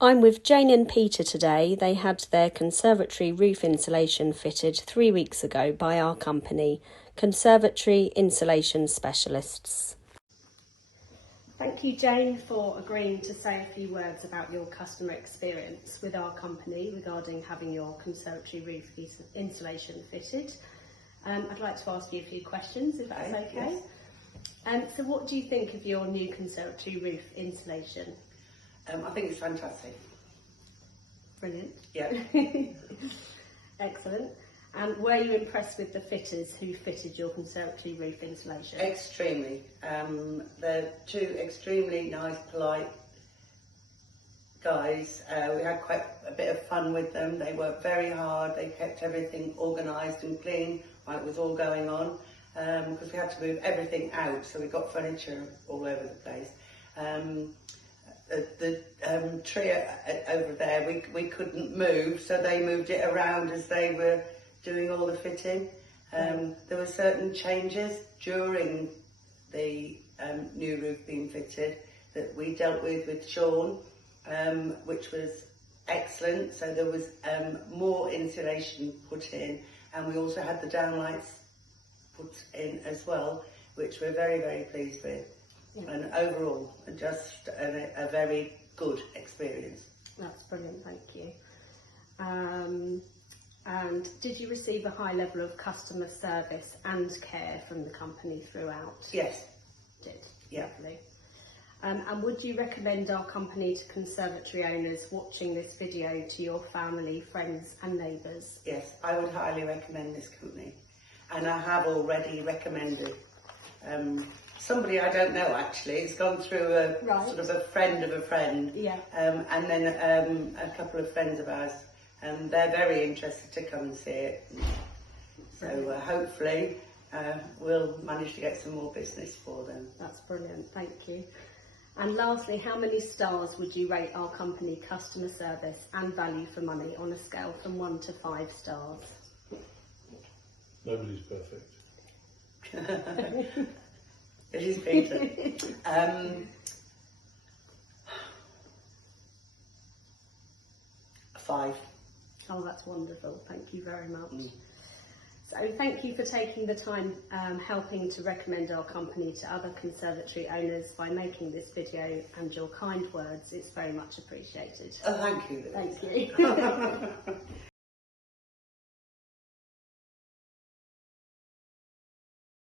I'm with Jane and Peter today. They had their conservatory roof insulation fitted 3 weeks ago by our company, Conservatory Insulation Specialists. Thank you, Jane, for agreeing to say a few words about your customer experience with our company regarding having your conservatory roof insulation fitted. I'd like to ask you a few questions, if that's okay. Yes. So what do you think of your new conservatory roof insulation? I think it's fantastic. Brilliant. Yeah. Excellent. And were you impressed with the fitters who fitted your conservatory roof insulation? Extremely. They're two extremely nice, polite guys. We had quite a bit of fun with them. They worked very hard. They kept everything organised and clean while it was all going on, because we had to move everything out, so we got furniture all over the place. The tree over there, we couldn't move, so they moved it around as they were doing all the fitting. There were certain changes during the new roof being fitted that we dealt with Sean, which was excellent. So there was more insulation put in, and we also had the downlights put in as well, which we're very, very pleased with. Yeah. And overall, just a very good experience. That's brilliant, thank you. And did you receive a high level of customer service and care from the company throughout? Yes. Did? Yeah. Lovely. And would you recommend our company to conservatory owners watching this video to your family, friends and neighbours? Yes, I would highly recommend this company. And I have already recommended somebody I don't know actually. It's gone through a sort of a friend of a friend. Yeah. And then a couple of friends of ours. And they're very interested to come and see it. So hopefully we'll manage to get some more business for them. That's brilliant, thank you. And lastly, how many stars would you rate our company customer service and value for money on a scale from 1 to 5 stars? Nobody's perfect. It is Peter. 5. Oh, that's wonderful. Thank you very much. So thank you for taking the time helping to recommend our company to other conservatory owners by making this video, and your kind words. It's very much appreciated. Oh, thank you. Thank you.